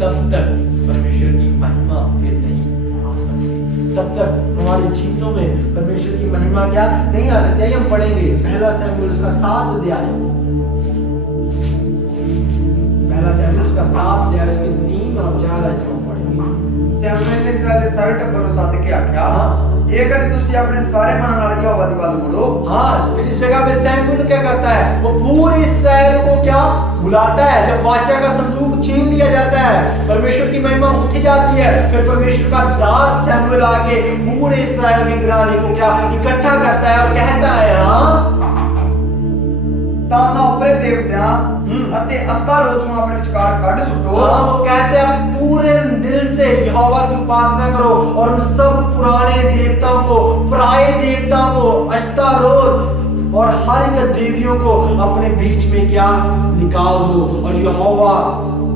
तब तक परमेश्वर की महिमा फिर नहीं आ सकती। तब तक हमारे जीवनों में परमेश्वर की महिमा क्या नहीं आ सकती। हम पढ़ेंगे पहला सैमुएल उसका 7 अध्याय, पहला सैमुएल उसका 7 अध्याय उसके 3 और 4 अध्याय पढ़ेंगे। सैमुएल ने इस्राएल ਦੇ ਸਾਰੇ ਟੱਬਰ ਨੂੰ ਸੱਦ ਕੇ ਆਖਿਆ, जੇकर ਤੁਸੀਂ ਆਪਣੇ ਸਾਰੇ ਮਨ ਨਾਲ ਯਹੋਵਾ ਦੀ ਵੱਲ ਮੁੜੋ। हाँ, फिर इस जगह पे सैमुएल क्या करता है, वो पूरे इस्राएल को क्या बुलाता है। जब वाचा का संदूक छीन लिया जाता है, परमेश्वर की महिमा उठ जाती है, फिर परमेश्वर का दास सैमुएल आके पूरे इस्राएल के घराने को क्या इकट्ठा करता है और कहता है, हाँ ਤਾਂ ਨਾ ਉੱਪਰੇ ਦੇਵਤਿਆਂ ਅਤੇ ਅਸਤਾਰੋਤ ਨੂੰ ਆਪਣੇ ਵਿਚਕਾਰ ਕੱਢ ਸੁੱਟੋ। हाँ, वो कहते हैं पूरे दिल से यहोवा की उपासना करो और उन सब पुराने देवताओं को, पराये देवताओं को, अश्तारोत और हर एक देवियों को अपने बीच में क्या निकाल दो और यहोवा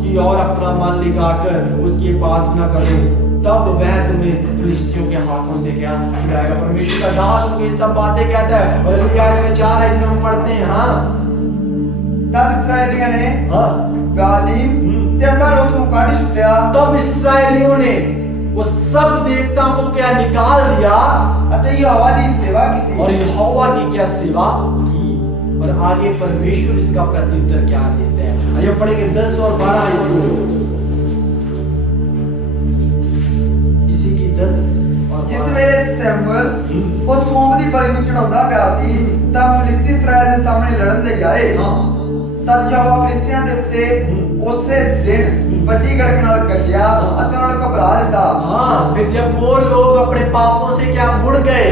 की और अपना मन लगाकर उसकी उपासना करो, तब वह तुम्हें फिलिस्तियों के हाथों से क्या छुड़ाएगा। परमेश्वर का दास उनको ये सब बातें कहता है। और अगली आयत में 4 आयत में हम पढ़ते हैं, हाँ तब इस्राएलियों ने हाँ गालीम ते अस्तारोत ਨੂੰ ਕੱਢ ਸੁੱਟਿਆ। तब इस्राएलियों ने वो सब देवताओं को क्या निकाल दिया ਅਤੇ यहोवा ਦੀ सेवा की और यहोवा की क्या सेवा की। और आगे परमेश्वर इसका प्रत्युत्तर क्या देते हैं, आइए पढ़ेंगे 10 और 12 आयत को। इसी की 10 और ਜਿਸ 12। ਵੇਲੇ ਸੈਮੂਅਲ ਉਹ ਸੌਂਪ ਦੀ ਬਲੀ ਨੂੰ ਚੜਾਉਂਦਾ ਪਿਆ ਸੀ ਤਾਂ ਫਿਲਿਸਤੀ ਇਸਰਾਏਲ ਦੇ ਸਾਹਮਣੇ ਲੜਨ ਲਈ ਆਏ। हाँ ਤਦ ਯਹੋਵਾ ਫਿਲਿਸਤੀਆਂ ਦੇ ਉੱਤੇ ਉਸੇ ਦਿਨ ਵੱਡੀ ਗੜਕ ਨਾਲ ਗੱਜਿਆ ਅਤੇ ਉਹਨਾਂ ਨੂੰ ਘਬਰਾ ਦਿੱਤਾ। हाँ, फिर जब वो लोग अपने पापों से क्या मुड़ गए,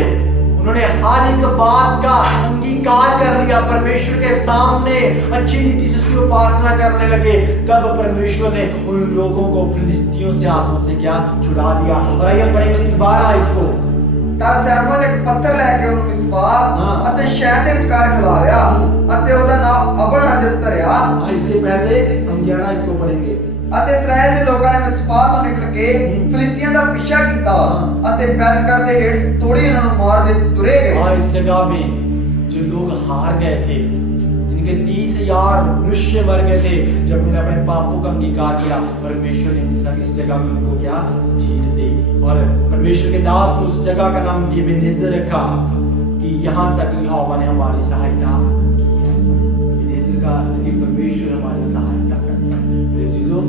उन्होंने हर एक बात का अंगीकार कर लिया, परमेश्वर के सामने अच्छी रीति से उसकी उपासना करने लगे, तब परमेश्वर ने उन लोगों को फिलिस्तियों से हाथों से क्या छुड़ा दिया। और आइए पढ़ेंगे उसकी 12 आयत को। ਤਾਂ ਸੈਮੂਅਲ ਇੱਕ ਪੱਥਰ ਲੈ ਕੇ ਉਹਨੂੰ ਮਿਸਪਾ ਹਾਂ। ਅਤੇ ਸ਼ਹਿਰ ਦੇ ਵਿਚਕਾਰ ਖਿਲਾਰਿਆ ਅਤੇ ਉਹਦਾ ਨਾਮ ਅਬਲ ਹਜ਼ਰ ਧਰਿਆ। इससे पहले हम 11 आयत को पढ़ेंगे। ਅਤੇ ਇਸਰਾਇਲ ਦੇ ਲੋਕਾਂ ਨੇ ਮਿਸਪਾ ਤੋਂ ਨਿਕਲ ਕੇ ਫਿਲਿਸਤੀਆਂ ਦਾ ਪਿੱਛਾ ਕੀਤਾ ਅਤੇ ਬੈਤਕਰ ਦੇ ਹੇਠ ਤੋੜੀ ਉਹਨਾਂ ਨੂੰ ਮਾਰਦੇ ਤੁਰੇ ਗਏ। हाँ, इस जगह में जो लोग हार गए थे, जिनके 30,000 मनुष्य मर गए थे, जब उन्होंने अपने पापों का अंगीकार किया, परमेश्वर ने इस जगह में उनको क्या जीत दी। और परमेश्वर के दास ने उस जगह का नाम एबेनेजर रखा कि यहाँ तक यहोवा ने हमारी सहायता की है। एबेनेजर का अर्थ कि परमेश्वर हमारी सहायता करता है। मेरे चीजों,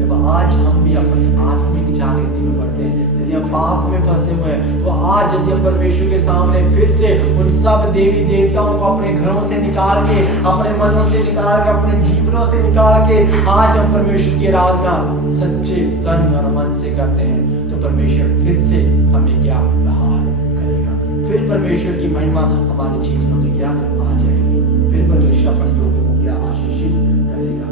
जब आज हम भी अपनी आत्मिक जागृति में बढ़ते हैं, यदि हम पाप में फंसे हुए हैं, तो आज यदि हम परमेश्वर के सामने फिर से उन सब देवी देवताओं को अपने घरों से निकाल के, अपने मनों से निकाल के, अपने जीवनों से निकाल के आज हम परमेश्वर की आराधना सच्चे तन और मन से करते हैं, तो परमेश्वर फिर से हमें क्या बहाल करेगा। फिर परमेश्वर की महिमा हमारे जीवनों में क्या आ जाएगी। फिर परमेश्वर अपने लोगों को क्या आशीषित करेगा।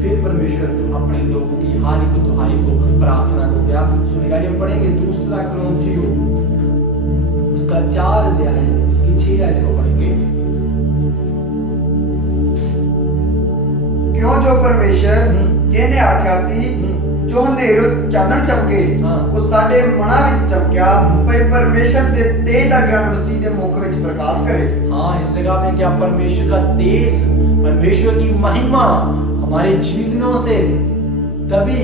फिर परमेश्वर अपने लोगों की हर एक दुहाई को, प्रार्थना को क्या सुनेगा। ये पढ़ेंगे 2 कुरिन्थियों उसका 4 अध्याय उसकी 6 आयत को पढ़ेंगे। ਕਿਉਂ ਜੋ ਪਰਮੇਸ਼ਰ ਜਿਹਨੇ ਆਖਿਆ ਸੀ ਜੋ ਹਨੇਰੋਂ ਚਾਨਣ ਚਮਕੇ ਹਾਂ। ਉਹ ਸਾਡੇ ਮਨਾਂ ਵਿੱਚ ਚਮਕਿਆ ਭਈ ਪਰਮੇਸ਼ਰ ਦੇ ਤੇਜ ਦਾ ਗਿਆਨ ਮਸੀਹ ਦੇ ਮੁਖ ਵਿੱਚ ਪ੍ਰਕਾਸ਼ ਕਰੇ। हाँ, इस जगह में क्या परमेश्वर का तेज, परमेश्वर की महिमा हमारे जीवनों से तभी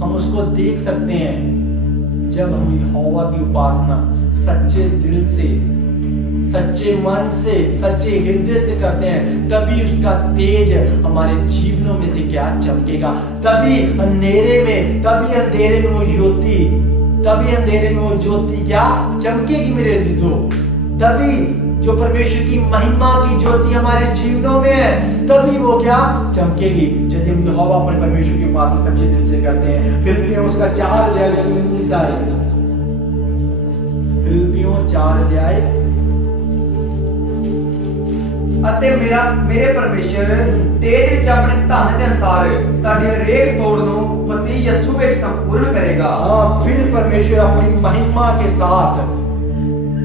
हम उसको देख सकते हैं जब हम यहोवा की उपासना सच्चे दिल से, सच्चे मन से, सच्चे हृदय से करते हैं, तभी उसका तेज हमारे जीवनों में से क्या चमकेगा। तभी अंधेरे में वो ज्योति क्या चमकेगी मेरे अजीजों। तभी जो परमेश्वर की महिमा की ज्योति हमारे जीवनों में है, तभी वो क्या चमकेगी यदि हम यहोवा अपने परमेश्वर की उपासना सच्चे दिल से करते हैं। फिलिप्पियों उसका 4 अध्याय उसकी 19 आयत। फिलिप्पियों 4 अध्याय। ਅਤੇ ਮੇਰੇ ਪਰਮੇਸ਼ਰ ਤੇਜ ਵਿੱਚ ਆਪਣੇ ਧਨ ਦੇ ਅਨੁਸਾਰ ਤੁਹਾਡੀ ਹਰੇਕ ਤੋੜ ਨੂੰ ਮਸੀਹ ਯਿਸੂ ਵਿੱਚ ਸੰਪੂਰਨ ਕਰੇਗਾ। हाँ, फिर परमेश्वर अपनी महिमा के साथ,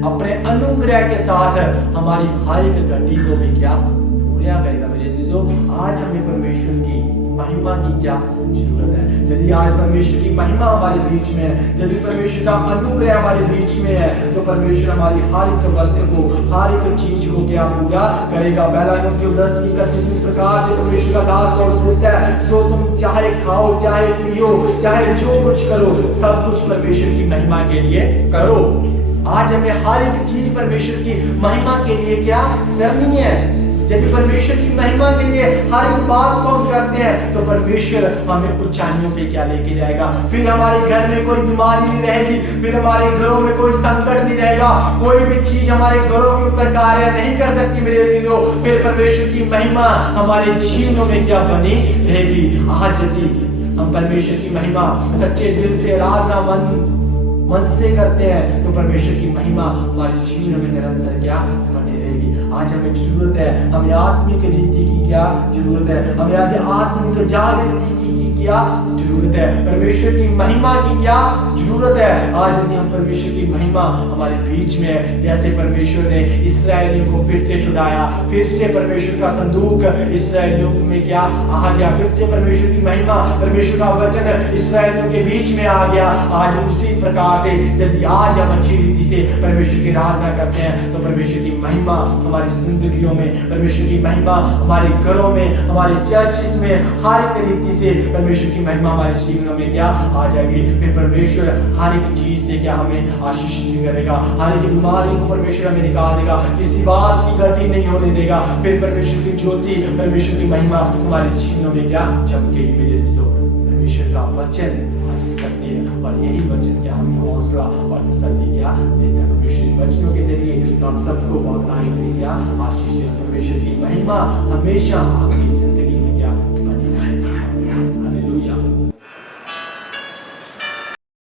अपने अनुग्रह के साथ हमारी हर एक घटी को भी क्या पूरा करेगा। मेरे चीजों, आज हमें परमेश्वर की महिमा की क्या जरूरत है। यदि आज परमेश्वर की महिमा हमारे बीच में है, यदि परमेश्वर का अनुग्रह हमारे बीच में है, तो परमेश्वर हमारी हर एक वस्तु को, हर एक चीज को क्या पूरा करेगा। पहला कुरिन्थियों 10:31 इस प्रकार से परमेश्वर का दास पौलुस लिखता है, सो तुम चाहे खाओ, चाहे पियो, चाहे जो कुछ करो, सब कुछ परमेश्वर की महिमा के लिए करो। आज हमें हर एक चीज परमेश्वर की महिमा के लिए क्या करनी है। यदि परमेश्वर की महिमा के लिए हर एक बात को हम करते हैं, तो परमेश्वर हमें ऊंचाइयों पे क्या लेके जाएगा। फिर हमारे घर में कोई बीमारी नहीं रहेगी, फिर हमारे घरों में कोई संकट नहीं रहेगा, कोई भी चीज हमारे घरों के ऊपर कार्य नहीं कर सकती मेरे अजीजों। फिर परमेश्वर की महिमा हमारे जीवनों में क्या बनी रहेगी। आज यदि हम परमेश्वर की महिमा सच्चे दिल से, आराधना मन से करते हैं, तो परमेश्वर की महिमा हमारे जीवन में निरंतर क्या बनी रहेगी। आज हमें जरूरत है, हमें आत्मिक रीति की क्या जरूरत है, हमें आज आत्मिक जागृति की क्या जरूरत है, परमेश्वर की महिमा की क्या जरूरत है। आज यदि हम परमेश्वर की महिमा हमारे बीच में है, जैसे परमेश्वर ने इस्राएलियों को फिर से छुड़ाया, फिर से परमेश्वर का संदूक इस्राएलियों में क्या आ गया, फिर से परमेश्वर की महिमा, परमेश्वर का वचन इस्राएलियों के बीच में आ गया। आज उसी प्रकार से यदि आज हम अच्छी रीति से परमेश्वर की आराधना करते हैं, तो परमेश्वर की महिमा हमारी जिंदगियों में, परमेश्वर की महिमा हमारे घरों में, हमारे चर्चिस में, हर एक रीति से परमेश्वर की महिमा हमारे जीवनों में क्या आ जाएगी। फिर परमेश्वर हर एक चीज से क्या हमें आशीषित करेगा, हर एक बीमारी को परमेश्वर हमें निकाल देगा, किसी बात की गलती नहीं होने देगा। फिर परमेश्वर की ज्योति, परमेश्वर की महिमा हमारे जीवनों में क्या चमकेगी मेरे जिसो। परमेश्वर का वचन आज सत्य है, और यही वचन क्या हमें हौसला और तसल्ली क्या देता है। परमेश्वर वचनों के जरिए हम सबको बहुत आगे से क्या आशीष देता है। परमेश्वर की महिमा हमेशा आपकी